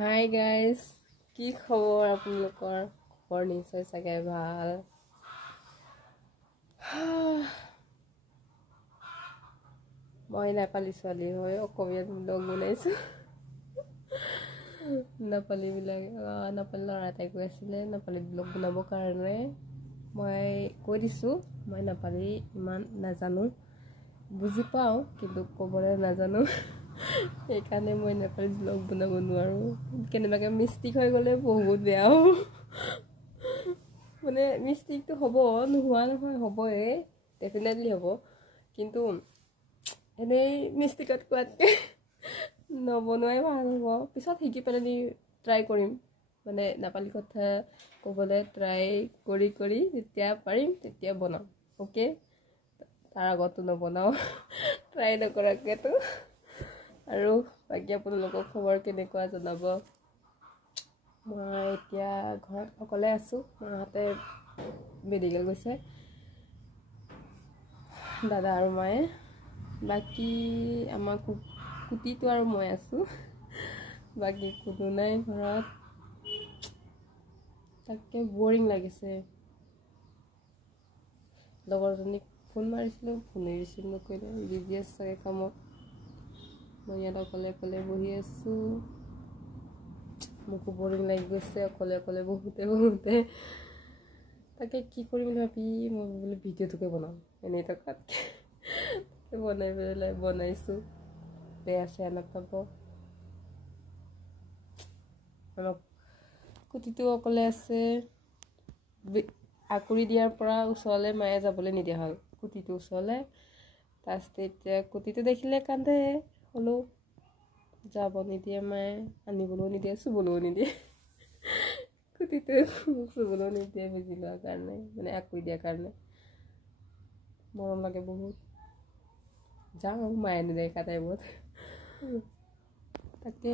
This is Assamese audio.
Hi guys, কি খবৰ আপোনালোকৰ? খবৰ নিশ্চয় চাগে ভাল। মই নেপালী ছোৱালী হয়, অসমীয়াত ব্লগ বনাইছোঁ। নেপালী ল'ৰা এটাই কৈ আছিলে নেপালী ব্লগ বনাবৰ কাৰণে। মই কৈ দিছোঁ মই নেপালী ইমান নাজানো, বুজি পাওঁ কিন্তু ক'বলৈ নাজানো। সেইকাৰণে মই নেপালী ব্লগ বনাব নোৱাৰোঁ। কেনেবাকৈ মিষ্টেক হৈ গ'লে বহুত বেয়া হ'ব। মানে মিষ্টেকটো হ'ব, নোহোৱা নহয়, হ'বই, ডেফিনেটলি হ'ব। কিন্তু এনেই মিষ্টেকত কোৱাতকৈ নবনোৱাই ভাল হ'ব। পিছত শিকি পেলাই ট্ৰাই কৰিম, মানে নেপালী কথা ক'বলৈ ট্ৰাই কৰি যেতিয়া পাৰিম তেতিয়া বনাম। অ'কে, তাৰ আগতো নবনাওঁ, ট্ৰাই নকৰাকৈতো। আৰু বাকী আপোনালোকৰ খবৰ কেনেকুৱা জনাব। মই এতিয়া ঘৰত অকলে আছোঁ, মাহঁতে মেডিকেল গৈছে, দাদা আৰু মায়ে। বাকী আমাৰ কুটিটো আৰু মই আছোঁ, বাকী কোনো নাই ঘৰত। তাকে বৰিং লাগিছে। লগৰজনীক ফোন মাৰিছিলোঁ, ফোনে ৰিচিভ নকৰিলে, বিজি আছে চাগে কামত। মই ইয়াত অকলে বহি আছোঁ। মোকো বৰিং লাগি গৈছে অকলে বহুতে। তাকে কি কৰিম বুলি ভাবি মই বোলো ভিডিঅ'টোকে বনাম, এনেই থকাতকৈ। বনাই পেলাই বনাইছোঁ। বেয়া চেয়া নাপাব। অলপ কুটিটো অকলে আছে। আকুৰি দিয়াৰ পৰা ওচৰলৈ মায়ে যাবলৈ নিদিয়া হ'ল, কুটিটোৰ ওচৰলৈ। তাৰপিছত এতিয়া কুটিটো দেখিলে কান্দে, হ'লেও যাব নিদিয়ে মায়ে, আনিবলৈও নিদিয়ে, চুবলৈও নিদিয়ে। কুটিটোৱে মোক চুবলৈও নিদিয়ে বেজি লোৱাৰ কাৰণে, মানে আকুৰি দিয়াৰ কাৰণে। মৰম লাগে বহুত। যাওঁ মায়ে নেদেখা টাইমত। তাকে